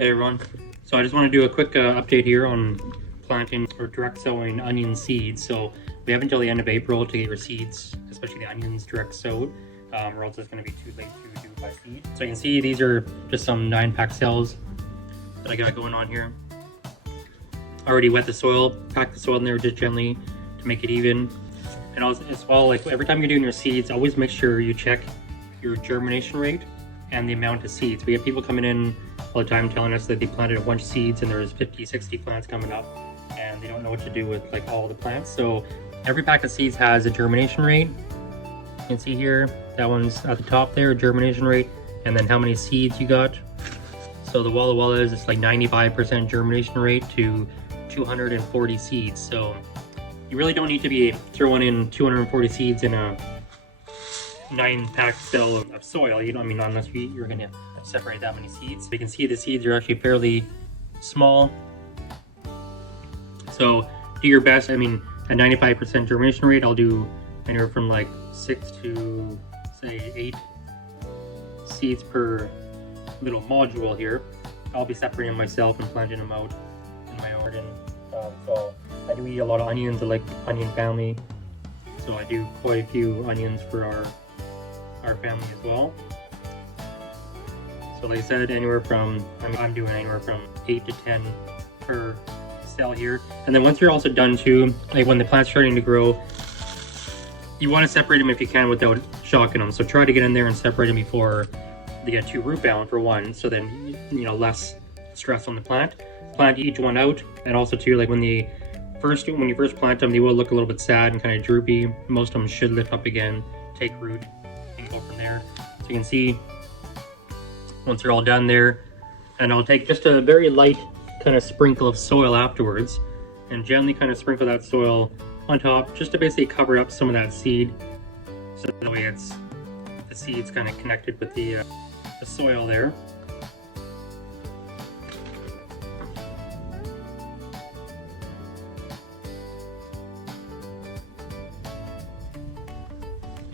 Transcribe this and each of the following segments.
Hey everyone, so I just want to do a quick update here on planting or direct sowing onion seeds. So we have until the end of April to get your seeds, especially the onions, direct sowed, or else it's going to be too late to do by seed. So you can see these are just some 9-pack cells that I got going on here. I already wet the soil, packed the soil in there just gently to make it even. And also, as well, like every time you're doing your seeds, always make sure you check your germination rate and the amount of seeds. We have people coming in all the time telling us that they planted a bunch of seeds and there's 50-60 plants coming up and they don't know what to do with like all the plants. So every pack of seeds has a germination rate. You can see here, that one's at the top there, germination rate, and then how many seeds you got. So the Walla Walla is just like 95% germination rate to 240 seeds. So you really don't need to be throwing in 240 seeds in a 9-pack cell of soil. You know, I mean, unless you're gonna separate that many seeds. You can see the seeds are actually fairly small. So do your best. I mean, at 95% germination rate, I'll do anywhere from like 6 to say 8 seeds per little module here. I'll be separating them myself and planting them out in my garden. So I do eat a lot of onions. I like the onion family, so I do quite a few onions for our family as well. So like I said, anywhere from, I'm doing anywhere from 8 to 10 per cell here. And then once you're also done too, like when the plant's starting to grow, you want to separate them if you can without shocking them. So try to get in there and separate them before they get too root bound, for one, so then, you know, less stress on the plant. Plant each one out. And also too, like when you first plant them, they will look a little bit sad and kind of droopy. Most of them should lift up again, take root, and go from there. So you can see once they're all done there, and I'll take just a very light kind of sprinkle of soil afterwards and gently kind of sprinkle that soil on top just to basically cover up some of that seed, so that way the seed's kind of connected with the soil there.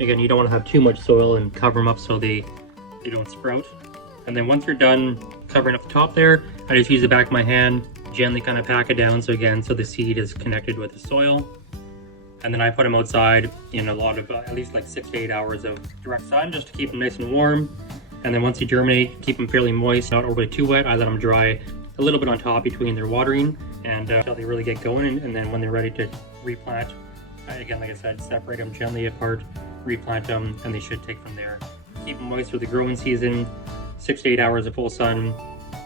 Again, you don't want to have too much soil and cover them up so they don't sprout. And then once you're done covering up the top there, I just use the back of my hand, gently kind of pack it down so the seed is connected with the soil. And then I put them outside in a lot of, at least like 6 to 8 hours of direct sun, just to keep them nice and warm. And then once they germinate, keep them fairly moist, not overly too wet. I let them dry a little bit on top between their watering and until they really get going. And then when they're ready to replant, again, like I said, separate them gently apart, replant them, and they should take from there. Keep them moist for the growing season, 6 to 8 hours of full sun,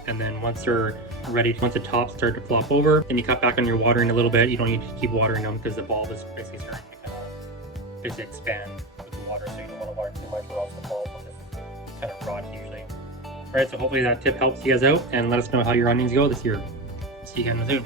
and then once they're ready, once the tops start to flop over, then you cut back on your watering a little bit. You don't need to keep watering them because the bulb is basically starting to kind of basically expand with the water, so you don't want to water too much or else the bulb will just kind of rot usually. Alright, so hopefully that tip helps you guys out, and let us know how your onions go this year. See you again soon.